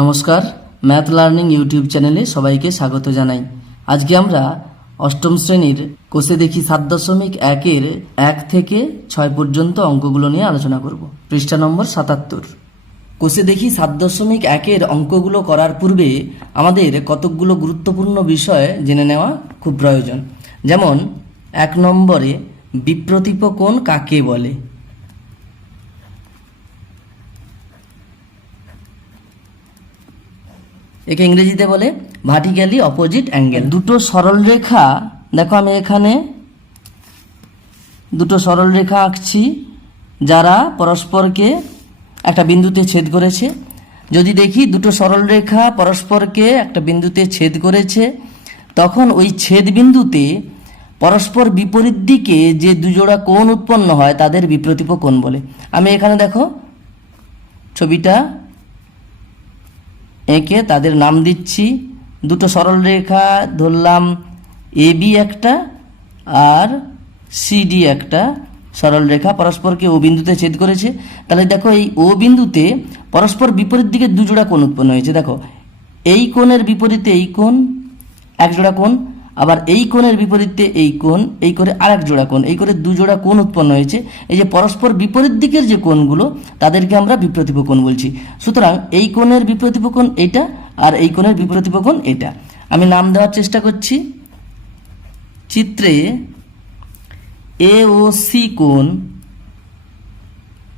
নমস্কার, math learning YouTube চ্যানেলে সবাইকে স্বাগত জানাই। আজকে আমরা অষ্টম শ্রেণির কোষে দেখি সাত দশমিক একের এক থেকে ছয় পর্যন্ত অঙ্কগুলো নিয়ে আলোচনা করব। পৃষ্ঠা নম্বর সাতাত্তর। কোষে দেখি সাত দশমিক একের অঙ্কগুলো করার পূর্বে আমাদের কতকগুলো গুরুত্বপূর্ণ বিষয় জেনে নেওয়া খুব প্রয়োজন। যেমন, এক নম্বরে বিপ্রতীপ কোণ কাকে বলে? একে ইংরেজিতে বলে ভার্টিক্যালি অপোজিট অ্যাঙ্গেল দুটো সরল রেখা, দেখো আমি এখানে দুটো সরল রেখা আঁকছি, যারা পরস্পরকে একটা বিন্দুতে ছেদ করেছে। যদি দেখি দুটো সরল রেখা পরস্পরকে একটা বিন্দুতে ছেদ করেছে, তখন ওই ছেদ বিন্দুতে পরস্পর বিপরীত দিকে যে দুজোড়া কোণ উৎপন্ন হয়, তাদের বিপ্রতীপ কোণ বলে। আমি এখানে দেখো, ছবিটা এঁকে তাদের নাম দিচ্ছি। দুটো সরল রেখা ধরলাম এ বি একটা আর সিডি একটা সরল রেখা। পরস্পরকে ও বিন্দুতে ছেদ করেছে। তাহলে দেখো এই ও বিন্দুতে পরস্পর বিপরীত দিকে দুজোড়া কোণ উৎপন্ন হয়েছে। দেখো, এই কোণের বিপরীতে এই কোণ এক জোড়া কোণ আবার এই কোণের বিপরীতে এই কোণ, এই করে আরেক জোড়া কোণ, এই করে দু জোড়া কোণ উৎপন্ন হয়েছে। এই যে পরস্পর বিপরীত দিকের যে কোণগুলো, তাদেরকে আমরা বিপ্রতীপ কোণ বলছি। সুতরাং এই কোণের বিপ্রতীপ কোণ এটা আর এই কোণের বিপ্রতীপ কোণ এটা। আমি নাম দেওয়ার চেষ্টা করছি। চিত্রে এ ও সি কোণ,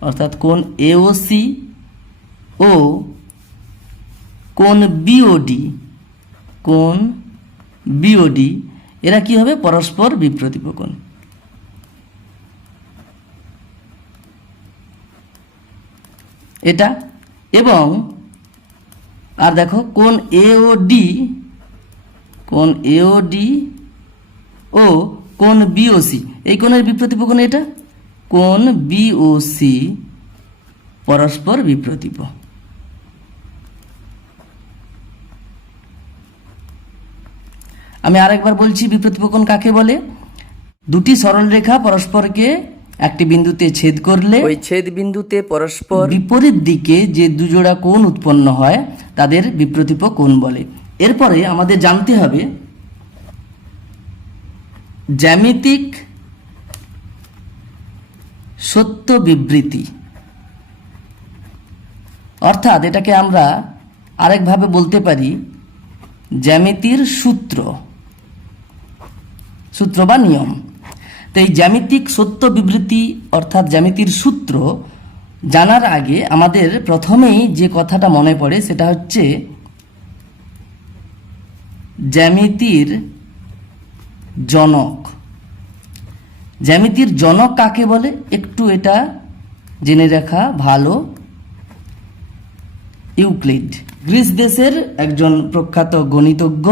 অর্থাৎ কোণ এ ও সি ও কোণ বিওডি কোণ বিওডি এরা কি হবে? পরস্পর বিপ্রতীপ কোণ এটা এবং আর দেখো, কোন এ ও ডি কোন এ ও ডি ও কোন বিওসি এই কোণের বিপ্রতীপ কোণ এটা? কোন বিওসি পরস্পর বিপ্রতীপ আমি আরেকবার বলছি বিপ্রতীপ কোণ কাকে বলে? দুটি সরল রেখা পরস্পরকে একটি বিন্দুতে ছেদ করলে ওই ছেদ বিন্দুতে পরস্পর বিপরীত দিকে যে দুজোড়া কোণ উৎপন্ন হয় তাদের বিপ্রতীপ কোণ বলে। এরপরে আমাদের জানতে হবে জ্যামিতিক সত্য বিবৃতি। অর্থাৎ এটাকে আমরা আরেকভাবে বলতে পারি জ্যামিতির সূত্র। সূত্র বা নিয়ম। তো এই জ্যামিতিক সত্য বিবৃতি অর্থাৎ জ্যামিতির সূত্র জানার আগে আমাদের প্রথমেই যে কথাটা মনে পড়ে সেটা হচ্ছে জ্যামিতির জনক। জ্যামিতির জনক কাকে বলে? একটু এটা জেনে রাখা ভালো। ইউক্লিড। গ্রিস দেশের একজন প্রখ্যাত গণিতজ্ঞ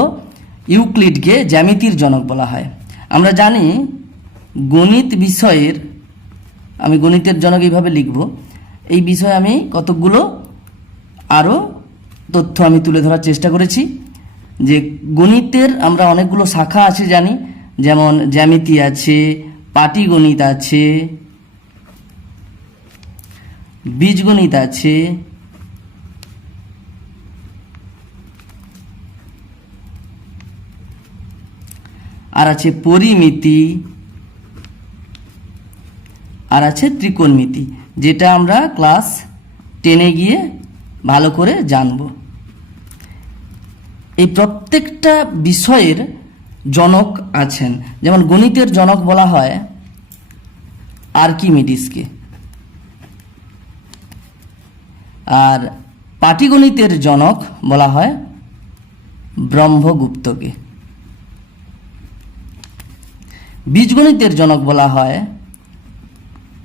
ইউক্লিডকে জ্যামিতির জনক বলা হয়। আমরা জানি গণিত বিষয়ের, আমি গণিতের জনক এইভাবে লিখব, এই বিষয়ে আমি কতকগুলো আরও তথ্য আমি তুলে ধরার চেষ্টা করেছি, যে গণিতের আমরা অনেকগুলো শাখা আছে জানি, যেমন জ্যামিতি আছে, পাটিগণিত আছে, বীজগণিত আছে আর আছে পরিমিতি, আর আছে ত্রিকোণমিতি, যেটা আমরা ক্লাস টেনে গিয়ে ভালো করে জানব। এই প্রত্যেকটা বিষয়ের জনক আছেন। যেমন গণিতের জনক বলা হয় আর্কিমিডিসকে। আর পাটিগণিতের জনক বলা হয় ব্রহ্মগুপ্তকে। বীজগণিতের জনক বলা হয়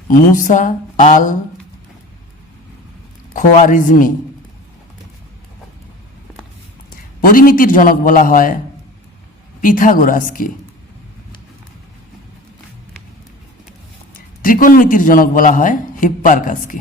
মুসা আল খোয়ারিজমি। পরিমিতির জনক বলা হয় পিথাগোরাসকে। ত্রিকোণমিতির জনক বলা হয় হিপ্পারকাসকে।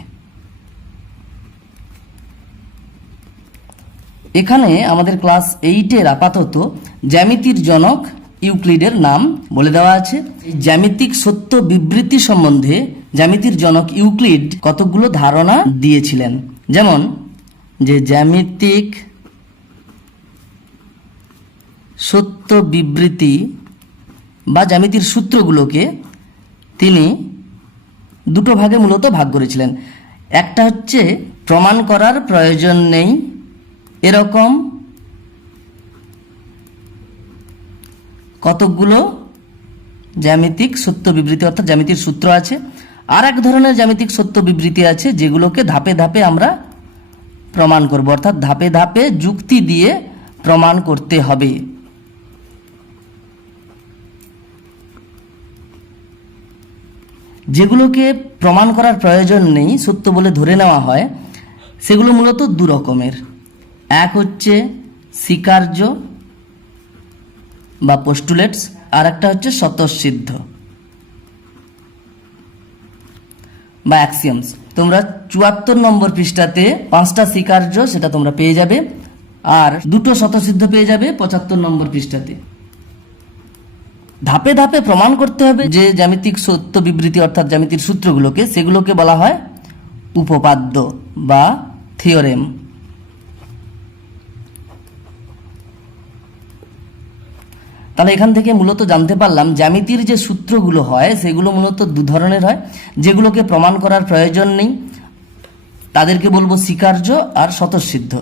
এখানে আমাদের ক্লাস এইটের আপাতত জ্যামিতির জনক ইউক্লিডের নাম বলে দেওয়া আছে। জ্যামিতিক সত্য বিবৃতি সম্বন্ধে জ্যামিতির জনক ইউক্লিড কতগুলো ধারণা দিয়েছিলেন। যেমন, যে জ্যামিতিক সত্য বিবৃতি বা জ্যামিতির সূত্রগুলোকে তিনি দুটো ভাগে মূলত ভাগ করেছিলেন। একটা হচ্ছে, প্রমাণ করার প্রয়োজন নেই, এরকম কতকগুলো জ্যামিতিক সত্য বিবৃতি, অর্থাৎ জ্যামিতির সূত্র আছে। আর এক ধরনের জ্যামিতিক সত্য বিবৃতি আছে, যেগুলোকে ধাপে ধাপে আমরা প্রমাণ করব, অর্থাৎ ধাপে ধাপে যুক্তি দিয়ে প্রমাণ করতে হবে। যেগুলোকে প্রমাণ করার প্রয়োজন নেই, সত্য বলে ধরে নেওয়া হয়, সেগুলো মূলত দু রকমের এক হচ্ছে স্বীকার্য বা পোস্টুলেটস আর একটা হচ্ছে স্বতঃসিদ্ধ। বা অ্যাক্সিয়ামস তোমরা চুয়াত্তর নম্বর পৃষ্ঠাতে পাঁচটা স্বীকার্য সেটা তোমরা পেয়ে যাবে, আর দুটো স্বতঃসিদ্ধ পেয়ে যাবে পঁচাত্তর নম্বর পৃষ্ঠাতে। ধাপে ধাপে প্রমাণ করতে হবে যে জ্যামিতিক সত্য বিবৃতি অর্থাৎ জ্যামিতির সূত্রগুলোকে, সেগুলোকে বলা হয় উপপাদ্য বা থিওরেম তাহলে এখান থেকে মূলত জানতে পারলাম, জ্যামিতির যে সূত্রগুলো হয়, সেগুলো মূলত দু ধরনের হয়। যেগুলোকে প্রমাণ করার প্রয়োজন নেই। তাদেরকে বলব স্বীকার্য আর স্বতঃসিদ্ধ।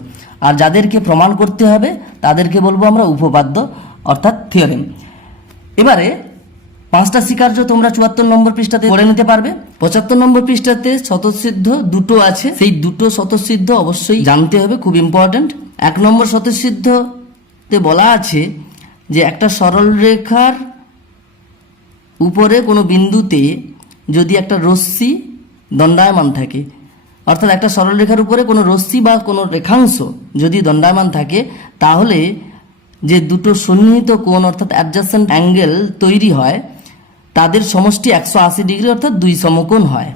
আর যাদেরকে প্রমাণ করতে হবে, তাদেরকে বলব আমরা উপপাদ্য, অর্থাৎ থিওরেম এবারে, পাঁচটা স্বীকার্য তোমরা চুয়াত্তর নম্বর পৃষ্ঠাতে পড়ে নিতে পারবে। পঁচাত্তর নম্বর পৃষ্ঠাতে স্বতঃসিদ্ধ দুটো আছে। সেই দুটো স্বতঃসিদ্ধ অবশ্যই জানতে হবে, খুব ইম্পর্ট্যান্ট এক নম্বর স্বতঃসিদ্ধতে বলা আছে যে একটা সরল রেখার উপরে কোনো বিন্দুতে যদি একটা রশ্মি দণ্ডায়মান থাকে, অর্থাৎ একটা সরলরেখার উপরে কোনো রশ্মি বা কোনো রেখাংশ যদি দণ্ডায়মান থাকে, তাহলে যে দুটো সন্নিহিত কোণ, অর্থাৎ অ্যাডজাসেন্ট অ্যাঙ্গেল তৈরি হয়, তাদের সমষ্টি একশো আশি ডিগ্রি, অর্থাৎ দুই সমকোণ হয়।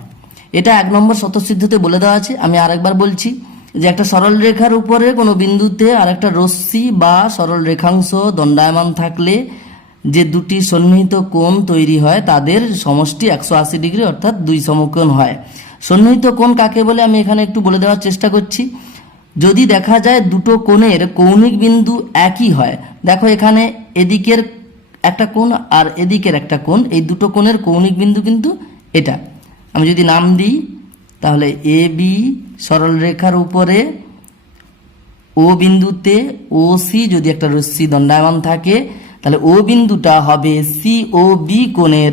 এটা এক নম্বর স্বতঃসিদ্ধতে বলে দেওয়া আছে। আমি আরেকবার বলছি যে একটা সরল রেখার উপরে কোনো বিন্দুতে আরেকটা রশ্মি বা সরল রেখাংশ দণ্ডায়মান থাকলে যে দুটি সন্নিহিত কোণ তৈরি হয়, তাদের সমষ্টি একশো আশি ডিগ্রি অর্থাৎ দুই সমকোণ হয়। সন্নিহিত কোণ কাকে বলে? আমি এখানে একটু বলে দেওয়ার চেষ্টা করছি। যদি দেখা যায় দুটো কোণের কৌণিক বিন্দু একই হয়, দেখো এখানে এদিকের একটা কোণ আর এদিকের একটা কোণ, এই দুটো কোণের কৌণিক বিন্দু কিন্তু এটা। আমি যদি নাম দিই তাহলে এ বি সরল রেখার উপরে ও বিন্দুতে ও সি যদি একটা রশ্মি দণ্ডায়মান থাকে, তাহলে ও বিন্দুটা হবে সি ও বি কোণের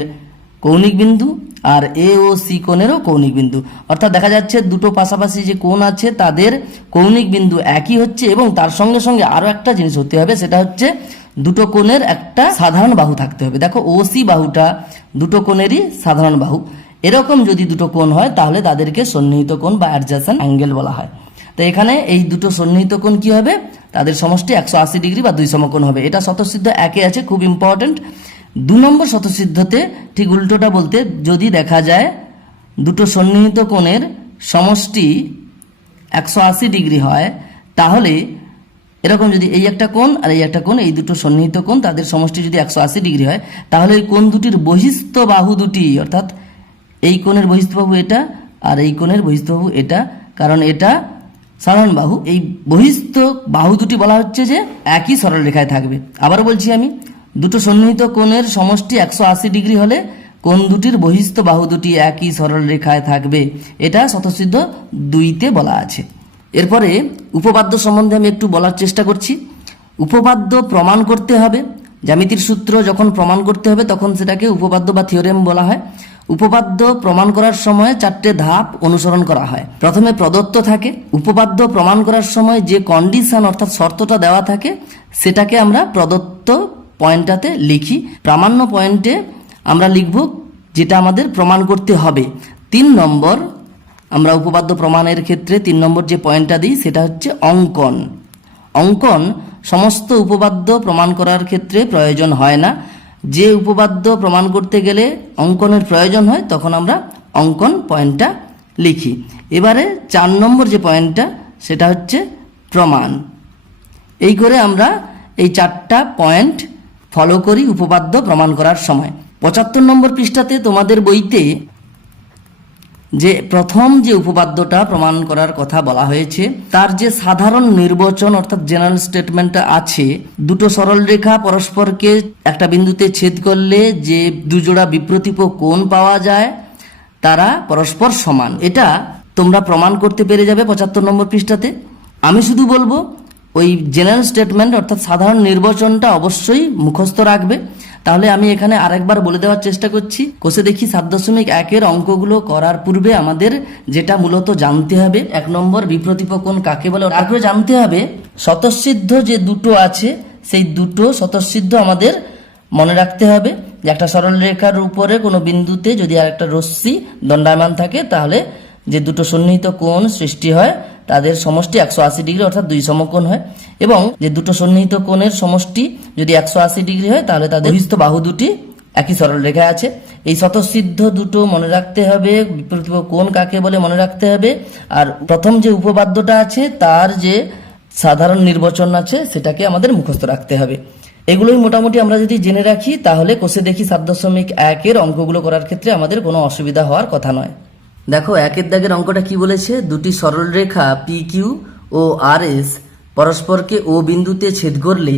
কৌণিক বিন্দু আর এ ও সি কোণেরও কৌণিক বিন্দু। অর্থাৎ দেখা যাচ্ছে দুটো পাশাপাশি যে কোণ আছে, তাদের কৌণিক বিন্দু একই হচ্ছে এবং তার সঙ্গে সঙ্গে আরও একটা জিনিস হতে হবে, সেটা হচ্ছে দুটো কোণের একটা সাধারণ বাহু থাকতে হবে। দেখো ও সি বাহুটা দুটো কোণেরই সাধারণ বাহু। এরকম যদি দুটো কোণ হয়, তাহলে তাদেরকে সন্নিহিত কোণ বা অ্যাডজাসেন্ট অ্যাঙ্গেল বলা হয়। তো এখানে এই দুটো সন্নিহিত কোণ কি হবে? তাদের সমষ্টি একশো আশি ডিগ্রি বা দুই সমকোণ হবে। এটা স্বতঃসিদ্ধ একে আছে, খুব ইম্পর্ট্যান্ট দু নম্বর স্বতঃসিদ্ধতে ঠিক উল্টোটা বলতে যদি দেখা যায়, দুটো সন্নিহিত কোণের সমষ্টি একশো আশি ডিগ্রি হয়, তাহলে এরকম যদি এই একটা কোণ আর এই একটা কোণ, এই দুটো সন্নিহিত কোণ, তাদের সমষ্টি যদি একশো আশি ডিগ্রি হয়, তাহলে এই কোণ দুটির বহিস্থ বাহু দুটি, অর্থাৎ এই কোণের বহিস্থ বাহু এটা আর এই কোণের বহিস্থ বাহু এটা। কারণ এটা সাধারণ বাহু। এই বহিস্থ বাহু দুটি বলা হচ্ছে যে একই সরল রেখায় থাকবে। আবার বলছি আমি, দুটো সন্নিহিত কোণের সমষ্টি একশো আশি ডিগ্রি হলে কোণ দুটির বহিস্থ বাহু দুটি একই সরল রেখায় থাকবে। এটা স্বতঃসিদ্ধ দুইতে বলা আছে। এরপরে উপপাদ্য সম্বন্ধে আমি একটু বলার চেষ্টা করছি। উপপাদ্য প্রমাণ করতে হবে। জ্যামিতির সূত্র যখন প্রমাণ করতে হবে, তখন সেটাকে উপপাদ্য বা থিওরেম বলা হয়। উপপাদ্য প্রমাণ করার সময় চারটে ধাপ অনুসরণ করা হয়। প্রথমে প্রদত্ত থাকে, উপপাদ্য প্রমাণ করার সময় যে কন্ডিশন অর্থাৎ শর্তটা দেওয়া থাকে, সেটাকে আমরা প্রদত্ত পয়েন্টটাতে লিখি। প্রামাণ্য পয়েন্টে আমরা লিখব যেটা আমাদের প্রমাণ করতে হবে। তিন নম্বর, আমরা উপপাদ্য প্রমাণের ক্ষেত্রে তিন নম্বর যে পয়েন্টটা দিই, সেটা হচ্ছে অঙ্কন। অঙ্কন সমস্ত উপপাদ্য প্রমাণ করার ক্ষেত্রে প্রয়োজন হয় না। যে উপপাদ্য প্রমাণ করতে গেলে অঙ্কনের প্রয়োজন হয়, তখন আমরা অঙ্কন পয়েন্টটা লিখি। এবারে চার নম্বর যে পয়েন্টটা, সেটা হচ্ছে প্রমাণ। এই করে আমরা এই চারটা পয়েন্ট ফলো করি উপপাদ্য প্রমাণ করার সময়। পঁচাত্তর নম্বর পৃষ্ঠাতে তোমাদের বইতে যে প্রথম যে উপপাদ্যটা প্রমাণ করার কথা বলা হয়েছে, তার যে সাধারণ নির্বাচন অর্থাৎ জেনারেল স্টেটমেন্টটা আছে, দুটো সরল রেখা পরস্পরকে একটা বিন্দুতে ছেদ করলে যে দুজোড়া বিপ্রতীপ কোণ পাওয়া যায়, তারা পরস্পর সমান। এটা তোমরা প্রমাণ করতে পেরে যাবে পঁচাত্তর নম্বর পৃষ্ঠাতে। আমি শুধু বলব, ওই জেনারেল স্টেটমেন্ট অর্থাৎ সাধারণ নির্বাচনটা অবশ্যই মুখস্থ রাখবে। তাহলে আমি এখানে আরেকবার বলে দেওয়ার চেষ্টা করছি। কোষে দেখি সাত দশমিক একের অঙ্কগুলো করার পূর্বে আমাদের যেটা মূলত জানতে হবে, এক নম্বর বিপ্রতীপ কোণ কাকে বলে? তারপরে জানতে হবে স্বতঃসিদ্ধ যে দুটো আছে, সেই দুটো স্বতঃসিদ্ধ আমাদের মনে রাখতে হবে। যে একটা সরল রেখার উপরে কোনো বিন্দুতে যদি আর একটা রশ্মি দণ্ডায়মান থাকে, তাহলে যে দুটো সন্নিহিত কোণ সৃষ্টি হয় তাদের সমষ্টি একশো আশি ডিগ্রি, অর্থাৎ দুই সমকোণ হয়। এবং যে দুটো সন্নিহিত কোণের সমষ্টি যদি একশো আশি ডিগ্রি হয়, তাহলে তাদের বহিস্থ বাহু দুটি একই সরল রেখা আছে। এই স্বতঃসিদ্ধ দুটো মনে রাখতে হবে, বিপরীত কোণ কাকে বলে মনে রাখতে হবে। আর প্রথম যে উপপাদ্যটা আছে, তার যে সাধারণ নির্বাচন আছে, সেটাকে আমাদের মুখস্থ রাখতে হবে। এগুলোই মোটামুটি আমরা যদি জেনে রাখি, তাহলে কোষে দেখি সাত দশমিক একের অঙ্কগুলো করার ক্ষেত্রে আমাদের কোনো অসুবিধা হওয়ার কথা নয়। দেখো, একের দাগের অঙ্কটা কি বলেছে? দুটি সরল রেখা পি কিউ ও আর এস পরস্পরকে ও বিন্দুতে ছেদ করলে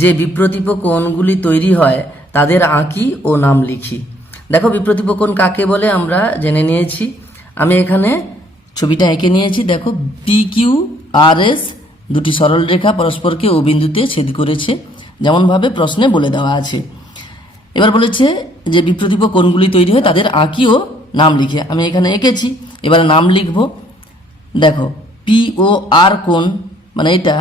যে বিপ্রতীপ কোণগুলি তৈরি হয়, তাদের আঁকি ও নাম লিখি। দেখো বিপ্রতীপ কোণ কাকে বলে আমরা জেনে নিয়েছি। আমি এখানে ছবিটা এঁকে নিয়েছি। দেখো পি কিউ আর এস দুটি সরল রেখা পরস্পরকে ও বিন্দুতে ছেদ করেছে, যেমনভাবে প্রশ্নে বলে দেওয়া আছে। এবার বলেছে যে বিপ্রতীপ কোণগুলি তৈরি হয়, তাদের আঁকি ও নাম লিখে। আমি এখানে এঁকেছি, এবার নাম লিখব। দেখো পি ও আর কোণ মানে এটা,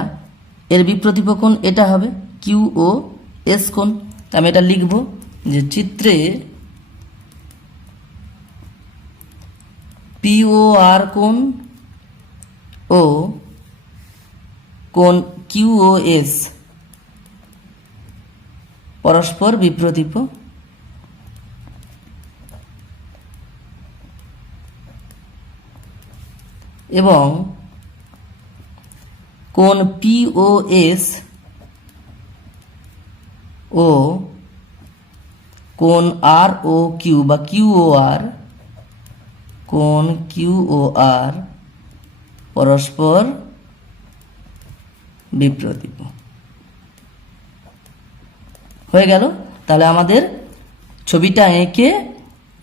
এর বিপ্রতীপ কোণ এটা হবে কিউ ও এস তা আমি এটা লিখব যে চিত্রে পি ও আর কোণ ও কোণ কিউ ও এস পরস্পর বিপ্রতীপ। এবং কোন পিওএস ও কোন আর ও কিউ বা কিউ ও আর, কোন কিউ ও আর পরস্পর বিপ্রতীপ হয়ে গেল? তাহলে আমাদের ছবিটা এঁকে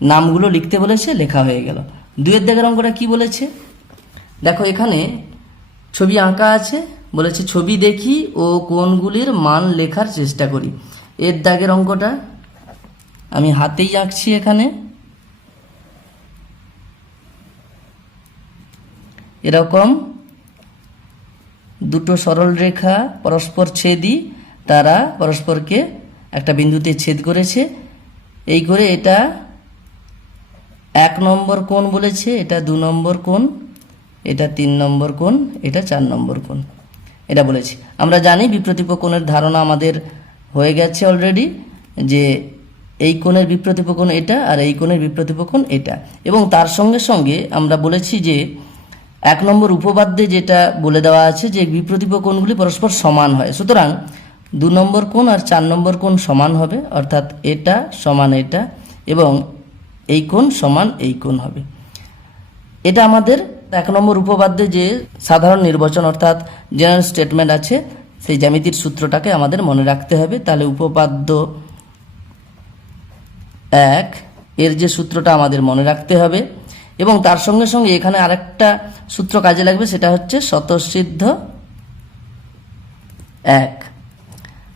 নামগুলো লিখতে বলেছে, লেখা হয়ে গেল। দুয়ের দাগের অঙ্কটা কি বলেছে? দেখো এখানে ছবি আঁকা আছে, বলেছে ছবি দেখি ও কোনগুলির মান লেখার চেষ্টা করি। এর দাগের অঙ্কটা আমি হাতেই আঁকছি এখানে। এরকম দুটো সরল রেখা, পরস্পর ছেদি তারা পরস্পরকে একটা বিন্দুতে ছেদ করেছে। এই করে এটা এক নম্বর কোণ বলেছে, এটা দু নম্বর কোণ। এটা তিন নম্বর কোণ, এটা চার নম্বর কোণ। এটা বলেছি। আমরা জানি বিপ্রতীপ কোণের ধারণা আমাদের হয়ে গেছে অলরেডি যে এই কোণের বিপ্রতীপ কোণ এটা আর এই কোণের বিপ্রতীপ কোণ এটা। এবং তার সঙ্গে সঙ্গে আমরা বলেছি যে এক নম্বর উপপাদ্যে যেটা বলে দেওয়া আছে যে বিপ্রতীপ কোণগুলি পরস্পর সমান হয়। সুতরাং দু নম্বর কোণ আর চার নম্বর কোণ সমান হবে, অর্থাৎ এটা সমান এটা এবং এই কোণ সমান এই কোণ হবে। এটা আমাদের এক নম্বর উপপাদ্যে যে সাধারণ নির্বাচন অর্থাৎ জেনারেল স্টেটমেন্ট আছে, সেই জ্যামিতির সূত্রটাকে আমাদের মনে রাখতে হবে। তাহলে উপপাদ্য এক, এর যে সূত্রটা আমাদের মনে রাখতে হবে। এবং তার সঙ্গে সঙ্গে এখানে আরেকটা সূত্র কাজে লাগবে, সেটা হচ্ছে স্বতঃসিদ্ধ এক।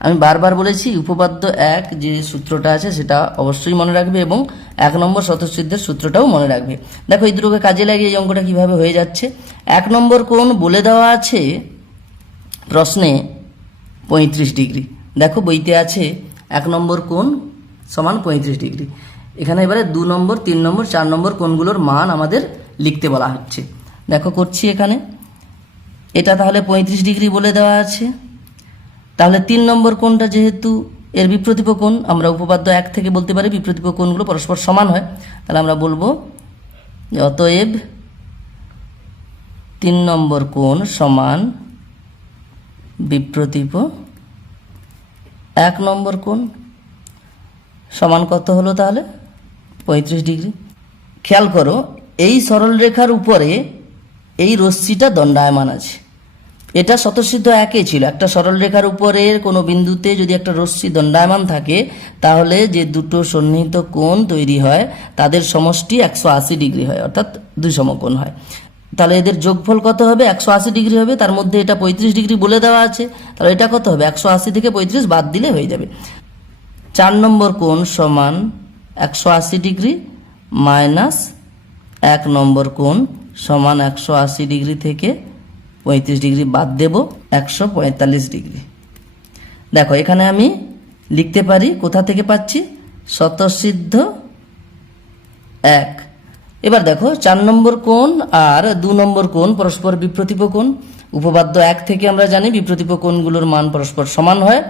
আমি বারবার বলেছি, উপপাদ্য এক যে সূত্রটা আছে সেটা অবশ্যই মনে রাখবে এবং এক নম্বর স্বতঃসিদ্ধের সূত্রটাও মনে রাখবে। দেখো, এই দুটোকে কাজে লাগিয়ে এই অঙ্কটা কীভাবে হয়ে যাচ্ছে? এক নম্বর কোণ বলে দেওয়া আছে প্রশ্নে পঁয়ত্রিশ ডিগ্রি। দেখো, বইতে আছে এক নম্বর কোণ সমান পঁয়ত্রিশ ডিগ্রি। এখানে এবারে দু নম্বর, তিন নম্বর, চার নম্বর কোণগুলোর মান আমাদের লিখতে বলা হচ্ছে। দেখো, করছি এখানে। এটা তাহলে পঁয়ত্রিশ ডিগ্রি বলে দেওয়া আছে। তাহলে তিন নম্বর কোণটা যেহেতু এর বিপ্রতীপ কোণ, আমরা উপপাদ্য এক থেকে বলতে পারি বিপ্রতীপ কোণগুলো পরস্পর সমান হয়। তাহলে আমরা বলব অতএব তিন নম্বর কোণ সমান বিপ্রতীপ এক নম্বর কোণ সমান কত হলো তাহলে? পঁয়ত্রিশ ডিগ্রি। খেয়াল করো, এই সরল রেখার উপরে এই রশ্মিটা দণ্ডায়মান আছে। এটা স্বতঃসিদ্ধ একই ছিল। একটা সরল রেখার উপরে কোনো বিন্দুতে যদি একটা রশ্মি দণ্ডায়মান থাকে, তাহলে যে দুটো সন্নিহিত কোণ তৈরি হয়, তাদের সমষ্টি একশো আশি ডিগ্রি হয়, অর্থাৎ দুই সমকোণ হয়। তাহলে এদের যোগফল কত হবে? একশো আশি ডিগ্রি হবে, তার মধ্যে এটা পঁয়ত্রিশ ডিগ্রি বলে দেওয়া আছে। তাহলে এটা কত হবে? একশো আশি থেকে পঁয়ত্রিশ বাদ দিলে হয়ে যাবে। চার নম্বর কোণ সমান একশো আশি ডিগ্রি মাইনাস এক নম্বর কোণ সমান একশো আশি ডিগ্রি থেকে পঁয়ত্রিশ ডিগ্রি বাদ দেব, একশো পঁয়তাল্লিশ ডিগ্রি। দেখো, এখানে আমি লিখতে পারি, কোথা থেকে পাচ্ছি? স্বতঃসিদ্ধ এক। এবার দেখো, চার নম্বর কোণ আর দু নম্বর কোণ, পরস্পর বিপ্রতিপ কোণ। উপপাদ্য এক থেকে আমরা জানি, বিপ্রতিপ কোণগুলোর মান পরস্পর সমান হয়।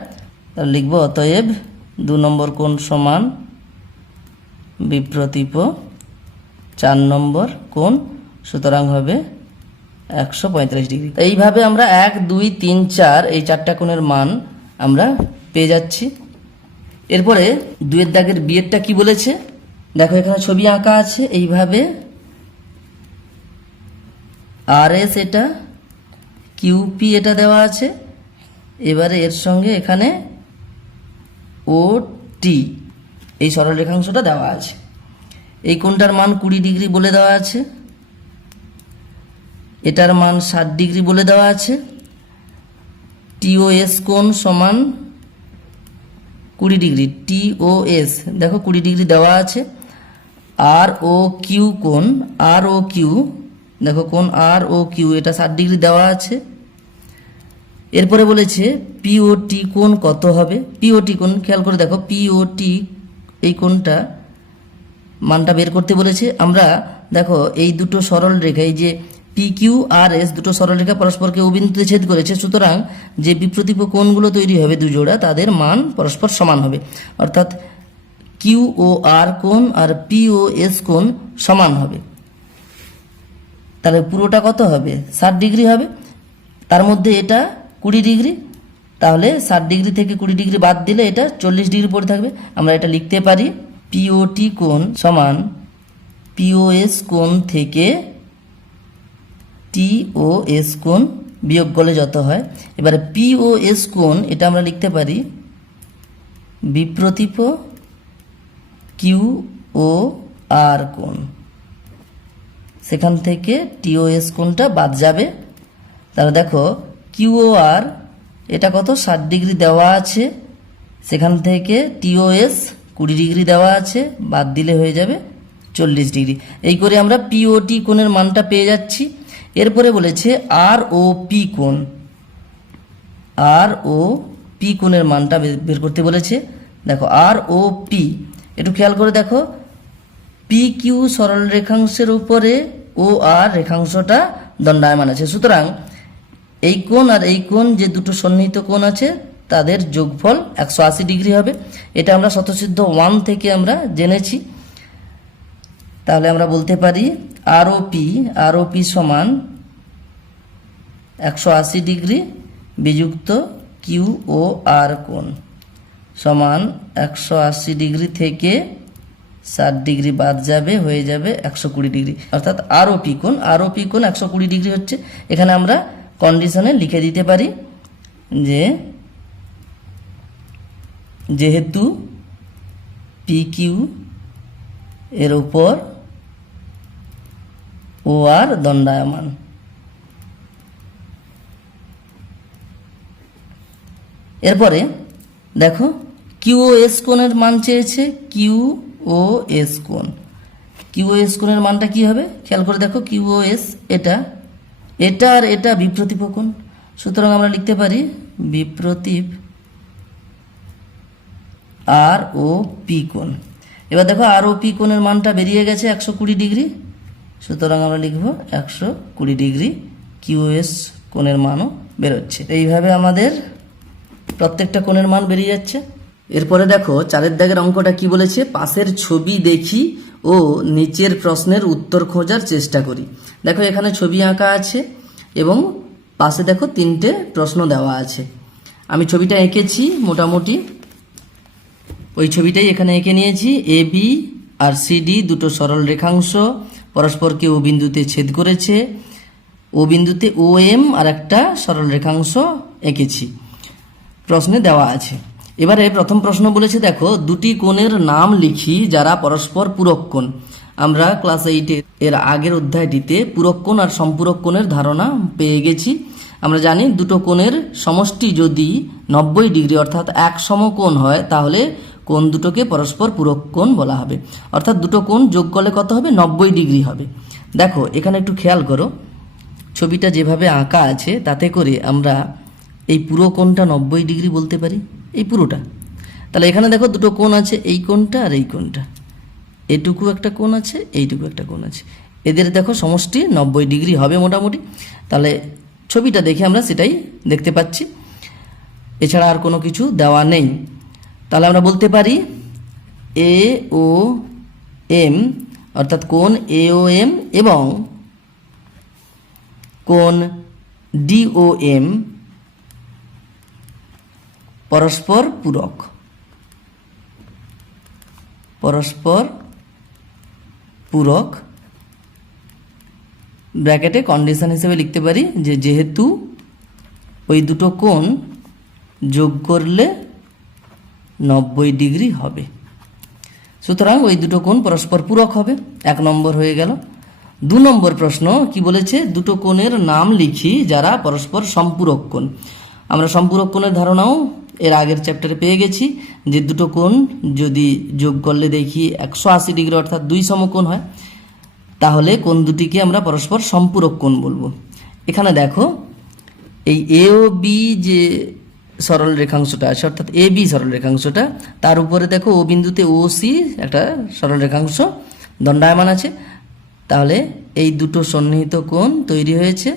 তাহলে লিখব, অতএব দু নম্বর কোণ সমান বিপ্রতিপ চার নম্বর কোণ, সুতরাং হবে একশো পঁয়ত্রিশ ডিগ্রি। এইভাবে আমরা এক, দুই, তিন, চার এই চারটা কোণের মান আমরা পেয়ে যাচ্ছি। এরপরে দুয়ের দাগের বিয়েরটা কি বলেছে? দেখো এখানে ছবি আঁকা আছে, এইভাবে আর এস এটা, কিউপি এটা দেওয়া আছে। এবারে এর সঙ্গে এখানে ও টি এই সরল রেখাংশটা দেওয়া আছে। এই কোণটার মান কুড়ি ডিগ্রি বলে দেওয়া আছে। এটার মান ষাট ডিগ্রি বলে দেওয়া আছে। টিওএস কোণ সমান কুড়ি ডিগ্রি, টিওএস। দেখো কুড়ি ডিগ্রি দেওয়া আছে। আর ও কিউ কোণ আর ও কিউ দেখো কোন আর ও কিউ এটা ষাট ডিগ্রি দেওয়া আছে। এরপরে বলেছে পিওটি কোণ কত হবে? পিওটি কোণ, খেয়াল করে দেখো, পিওটি এই কোণটা মানটা বের করতে বলেছে। আমরা দেখো এই দুটো সরল রেখা এই যে পি কিউ আর এস দুটো সরল রেখা পরস্পরকে অবিন্দুতে ছেদ করেছে। সুতরাং যে বিপ্রতীপ কোণগুলো তৈরি হবে দুজোড়া, তাদের মান পরস্পর সমান হবে। অর্থাৎ কিউ ও আর কোণ আর পি ও এস কোণ সমান হবে। তাহলে পুরোটা কত হবে? ষাট ডিগ্রি হবে। তার মধ্যে এটা কুড়ি ডিগ্রি। তাহলে ষাট ডিগ্রি থেকে কুড়ি ডিগ্রি বাদ দিলে এটা চল্লিশ ডিগ্রি পড়ে থাকবে। আমরা এটা লিখতে পারি। পিওটি কোণ সমান পিওএস কোণ থেকে টি ও এস কোণ বিয়োগ করলে যত হয়। এবারে পি ও এস কোণ, এটা আমরা লিখতে পারি বিপ্রতীপ কিউ ও আর কোণ। সেখান থেকে টিওএস কোণটা বাদ যাবে। তাহলে দেখো কিউওআর এটা কত? ষাট ডিগ্রি দেওয়া আছে। সেখান থেকে টিওএস কুড়ি ডিগ্রি দেওয়া আছে, বাদ দিলে হয়ে যাবে চল্লিশ ডিগ্রি। এই করে আমরা পিওটি কোণের মানটা পেয়ে যাচ্ছি। এরপরে বলেছে আর ও পি কোণ। আর ও পি কোণের মানটা বের- বের করতে বলেছে। দেখো আর ও পি একটু খেয়াল করে দেখো। পি কিউ সরল রেখাংশের উপরে ও আর রেখাংশটা দণ্ডায়মান আছে। সুতরাং এই কোণ আর এই কোণ যে দুটো সন্নিহিত কোণ আছে, তাদের যোগফল একশো আশি ডিগ্রি হবে। এটা আমরা শতসিদ্ধ ওয়ান থেকে আমরা জেনেছি। তাহলে আমরা বলতে পারি আর ও পি আর পি সমান একশো আশি ডিগ্রি বিযুক্ত কিউ ও আর কোণ সমান একশো আশি ডিগ্রি থেকে ষাট ডিগ্রি বাদ যাবে, হয়ে যাবে একশো কুড়ি ডিগ্রি। অর্থাৎ আরও পি কোণ আরও পি কোণ একশো কুড়ি ডিগ্রি হচ্ছে। এখানে আমরা কন্ডিশনে লিখে দিতে পারি যে যেহেতু পি কিউ এর উপর ও আর দণ্ডায়মান। এরপরে, দেখো, কিউ এস কোণের মান চেয়েছে, কিউ ও এস কোণ। কিউ এস কোণের মানটা কি হবে? খেয়াল করে দেখো, কিউ ও এস এটা এটা আর এটা বিপ্রতীপ কোণ। সুতরাং আমরা লিখতে পারি বিপ্রতীপ আর ও পি কোণ। এবার দেখো, আর ও পি কোণের মানটা বেরিয়ে গেছে একশো কুড়ি ডিগ্রি। সুতরাং আমরা লিখব একশো কুড়ি ডিগ্রি কিউএস কোণের মানও বেরোচ্ছে। এইভাবে আমাদের প্রত্যেকটা কোণের মান বেরিয়ে যাচ্ছে। এরপরে দেখো, চারের দাগের অঙ্কটা কি বলেছে? পাশের ছবি দেখি ও নিচের প্রশ্নের উত্তর খোঁজার চেষ্টা করি। দেখো, এখানে ছবি আঁকা আছে এবং পাশে দেখো তিনটে প্রশ্ন দেওয়া আছে। আমি ছবিটা এঁকেছি, মোটামুটি। ওই ছবিটাই এখানে এঁকে নিয়েছি। এ, বি আর সিডি দুটো সরল রেখাংশ। পরস্পরকে ও বিন্দুতে ছেদ করেছে, ও বিন্দুতে ও এম আর একটা সরল রেখাংশ এঁকেছি। প্রশ্নে দেওয়া আছে। এবারে প্রথম প্রশ্ন বলেছে, দেখো, দুটি কোণের নাম লিখি যারা পরস্পর পূরক কোণ। আমরা ক্লাস এইটে এর আগের অধ্যায়টিতে পূরক কোণ আর সম্পূরক কোণের ধারণা পেয়ে গেছি। আমরা জানি দুটো কোণের সমষ্টি যদি নব্বই ডিগ্রি অর্থাৎ এক সমকোণ হয়, তাহলে কোণ দুটোকে পরস্পর পূরক কোণ বলা হবে। অর্থাৎ দুটো কোণ যোগ করলে কত হবে? নব্বই ডিগ্রি হবে। দেখো, এখানে একটু খেয়াল করো। ছবিটা যেভাবে আঁকা আছে, তাতে করে আমরা এই পুরো কোণটা নব্বই ডিগ্রি বলতে পারি? এই পুরোটা। তাহলে এখানে দেখো দুটো কোণ আছে, এই কোণটা আর এই কোণটা। এটুকু একটা কোণ আছে, এইটুকু একটা কোণ আছে। এদের দেখো সমষ্টি নব্বই ডিগ্রি হবে মোটামুটি। তাহলে ছবিটা দেখে আমরা সেটাই দেখতে পাচ্ছি। এছাড়া আর কোনো কিছু দেওয়া নেই। তাহলে আমরা বলতে পারি এ ও এম, অর্থাৎ কোন এ ও এম এবং কোণ ডিওএম পরস্পর পূরক। পরস্পর পূরক ব্র্যাকেটে কন্ডিশন হিসেবে লিখতে পারি যে যেহেতু ওই দুটো কোণ যোগ করলে নব্বই ডিগ্রি হবে। সুতরাং ওই দুটো কোণ পরস্পর পূরক হবে। এক নম্বর হয়ে গেল। দু নম্বর প্রশ্ন কি বলেছে? দুটো কোণের নাম লিখি যারা পরস্পর সম্পূরক কোণ। আমরা সম্পূরক কোণের ধারণাও এর আগের চ্যাপ্টারে পেয়ে গেছি যে দুটো কোণ যদি যোগ করলে দেখি একশো আশি ডিগ্রি অর্থাৎ দুই সমকোণ হয়, তাহলে কোণ দুটিকে আমরা পরস্পর সম্পূরক কোণ বলব। এখানে দেখো, এই এ ও বি যে সরল রেখাংশটা আছে, অর্থাৎ এ বি সরল রেখাংশটা। তার উপরে দেখো ও বিন্দুতে ও সি একটা সরল রেখাংশ, দণ্ডায়মান আছে। তাহলে এই দুটো সন্নিহিত কোণ তৈরি হয়েছে।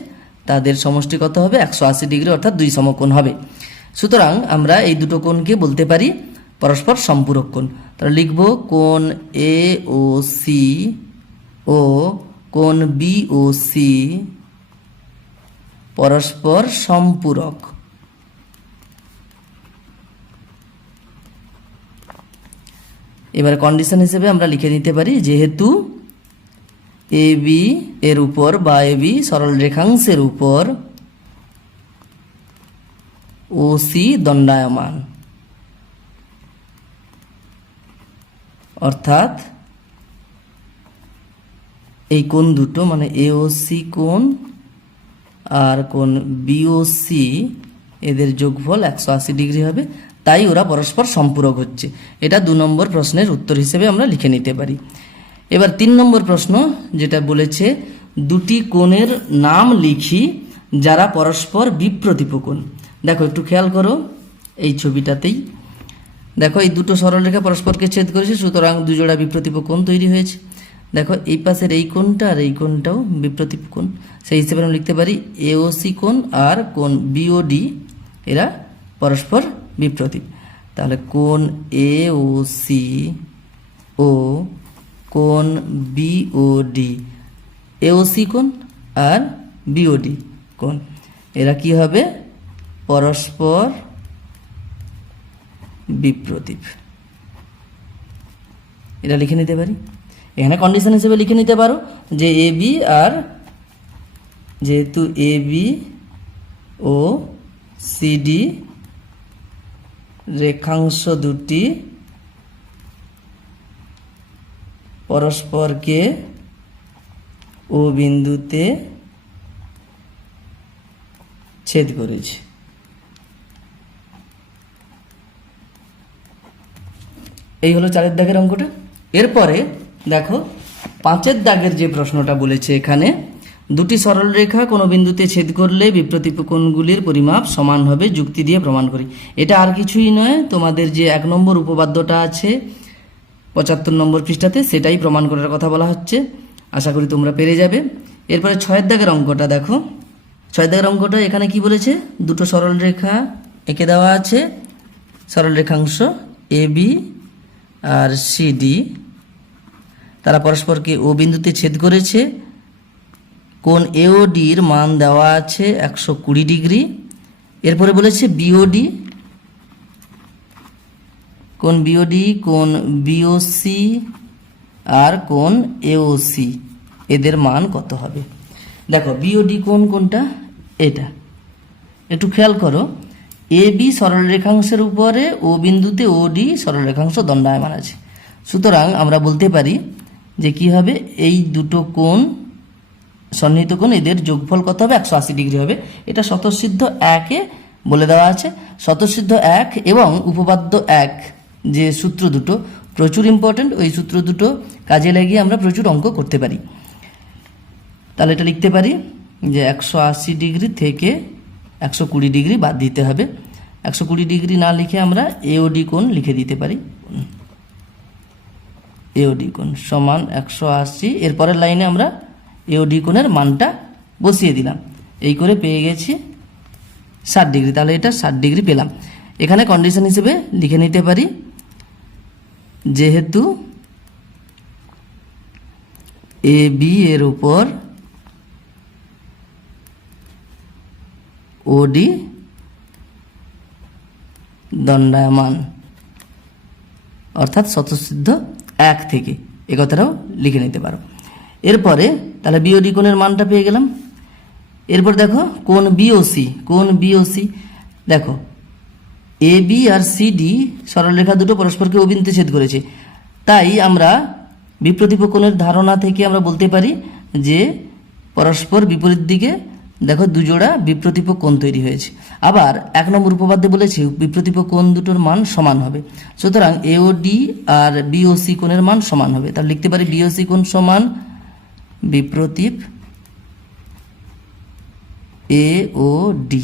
তাদের সমষ্টি কত হবে? একশো আশি ডিগ্রি, অর্থাৎ দুই সমকোণ হবে। সুতরাং আমরা এই দুটো কোণকে বলতে পারি পরস্পর সম্পূরক কোণ। তাহলে লিখব কোণ এ ও সি ও কোণ বি ও সি পরস্পর সম্পূরক। এবার কন্ডিশন হিসেবে আমরা লিখে নিতে পারি, যেহেতু এ বি এর উপর বা এ বি সরল রেখাংশের উপর ও সি দণ্ডায়মান। অর্থাৎ এই কোণ দুটো মানে এ ও সি কোণ আর কোণ বিওসি এদের যোগফল একশো আশি ডিগ্রি হবে। তাই ওরা পরস্পর সম্পূরক হচ্ছে। এটা দু নম্বর প্রশ্নের উত্তর হিসেবে আমরা লিখে নিতে পারি। এবার তিন নম্বর প্রশ্ন যেটা বলেছে, দুটি কোণের নাম লিখি যারা পরস্পর বিপ্রতীপ কোণ দেখো, একটু খেয়াল করো এই ছবিটাতেই। দেখো, এই দুটো সরলরেখা পরস্পরকে ছেদ করেছে, সুতরাং দুজোড়া বিপ্রতীপ কোণ তৈরি হয়েছে। দেখো, এই পাশের এই কোণটা আর এই কোণটাও বিপ্রতীপ কোণ সেই হিসেবে আমরা লিখতে পারি এওসি কোণ আর কোণ বিওডি এরা পরস্পর বিপ্রতীপ তাহলে কোণ এ ও সি ও কোণ বিওডি এওসি কোণ আর বিওডি কোণ এরা কি হবে? পরস্পর বিপ্রতীপ এটা লিখে নিতে পারি? এখানে কন্ডিশন হিসেবে লিখে নিতে পারো যে এ বি আর যেহেতু এ বি ও সিডি রেখাংশ দুটি পরস্পরকে ও বিন্দুতে ছেদ করেছে। এই হলো চারের দাগের অঙ্কটা। এরপরে দেখো, পাঁচের দাগের যে প্রশ্নটা বলেছে এখানে দুটি সরল রেখা কোনো বিন্দুতে ছেদ করলে বিপ্রতীপ কোণগুলির পরিমাপ সমান হবে যুক্তি দিয়ে প্রমাণ করি। এটা আর কিছুই নয়, তোমাদের যে এক নম্বর উপপাদ্যটা আছে, পঁচাত্তর নম্বর পৃষ্ঠাতে, সেটাই প্রমাণ করার কথা বলা হচ্ছে। আশা করি তোমরা পেরে যাবে। এরপরে ছয়ের দাগের অঙ্কটা দেখো। ছয় দাগের অঙ্কটা এখানে কি বলেছে? দুটো সরল রেখা এঁকে দেওয়া আছে। সরল রেখাংশ এ বি আর সি ডি তারা পরস্পরকে ও বিন্দুতে ছেদ করেছে। কোন এওডির মান দেওয়া আছে একশো কুড়ি ডিগ্রি? এরপরে বলেছে বিওডি কোন বিওডি কোন বিওসি আর কোন এওসি এদের মান কত হবে? দেখো বিওডি কোন, কোনটা? এটা। একটু খেয়াল করো এ বি সরলরেখাংশের উপরে ও বিন্দুতে ও ডি সরলরেখাংশ দণ্ডায়মান আছে। সুতরাং আমরা বলতে পারি যে কি হবে? এই দুটো কোণ সন্নিহিত কোণ, এদের যোগফল কত হবে? একশো আশি ডিগ্রি হবে। এটা স্বতঃসিদ্ধ একে বলে দেওয়া আছে। স্বতঃসিদ্ধ এক এবং উপপাদ্য এক, যে সূত্র দুটো, প্রচুর ইম্পর্ট্যান্ট ওই সূত্র দুটো কাজে লাগিয়ে আমরা প্রচুর অঙ্ক করতে পারি। তাহলে এটা লিখতে পারি যে একশো আশি ডিগ্রি থেকে একশো কুড়ি ডিগ্রি বাদ দিতে হবে। একশো কুড়ি ডিগ্রি না লিখে আমরা এওডি কোণ লিখে দিতে পারি। এওডি কোণ সমান একশো আশি। এরপরের লাইনে আমরা এওডি কোণের মানটা বসিয়ে দিলাম। এই করে পেয়ে গেছি ষাট ডিগ্রি। তাহলে এটা ষাট ডিগ্রি পেলাম। এখানে কন্ডিশন হিসেবে লিখে নিতে পারি, যেহেতু এ বি এর উপর ওডি দণ্ডায়মান, অর্থাৎ স্বতঃসিদ্ধ এক থেকে। এ কথাটাও লিখে নিতে পারো। এরপরে তাহলে বিওডি কোণের মানটা পেয়ে গেলাম। এরপর দেখো কোন বিওসি কোন বিওসি দেখো এ বি আর সি ডি সরলরেখা দুটো পরস্পরকে অবিন্দুতে ছেদ করেছে। তাই আমরা বিপ্রতিপ কোণের ধারণা থেকে আমরা বলতে পারি যে পরস্পর বিপরীত দিকে দেখো দুজোড়া বিপ্রতিপ কোণ তৈরি হয়েছে। আবার এক নম্বর উপপাদ্যে বলেছে বিপ্রতিপ কোণ দুটোর মান সমান হবে। সুতরাং এও ডি আর বিওসি কোণের মান সমান হবে। তাহলে লিখতে পারি বিওসি কোণ সমান বিপ্রতীপ এ ডি।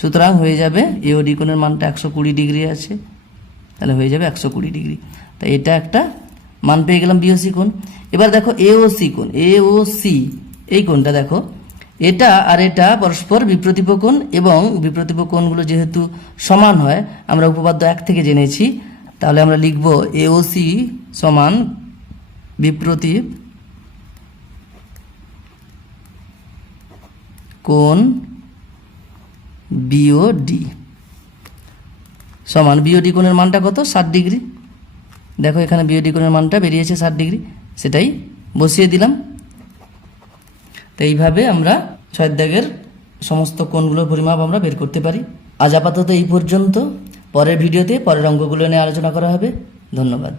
সুতরাং হয়ে যাবে এ ও কোণের মানটা একশো কুড়ি ডিগ্রি আছে, তাহলে হয়ে যাবে একশো কুড়ি ডিগ্রি। তাই এটা একটা মান পেয়ে গেলাম বিওসি কোণ। এবার দেখো এ ও সি কোণ, এ এই কোণটা দেখো। এটা আর এটা পরস্পর বিপ্রতিপকোণ এবং বিপ্রতিপ কোণগুলো যেহেতু সমান হয়, আমরা উপপাদ্য এক থেকে জেনেছি, তাহলে আমরা লিখব এওসি সমান বিপ্রতীপ কোণ বিওডি সমান বিওডি কোণের মানটা কত? ষাট ডিগ্রি। দেখো এখানে বিওডি কোণের মানটা বেরিয়েছে ষাট ডিগ্রি। সেটাই বসিয়ে দিলাম। তো এইভাবে আমরা ছয় দাগের সমস্ত কোণগুলোর পরিমাপ আমরা বের করতে পারি। আজ আপাতত এই পর্যন্ত। পরের ভিডিওতে পরের অঙ্কগুলো নিয়ে আলোচনা করা হবে। ধন্যবাদ।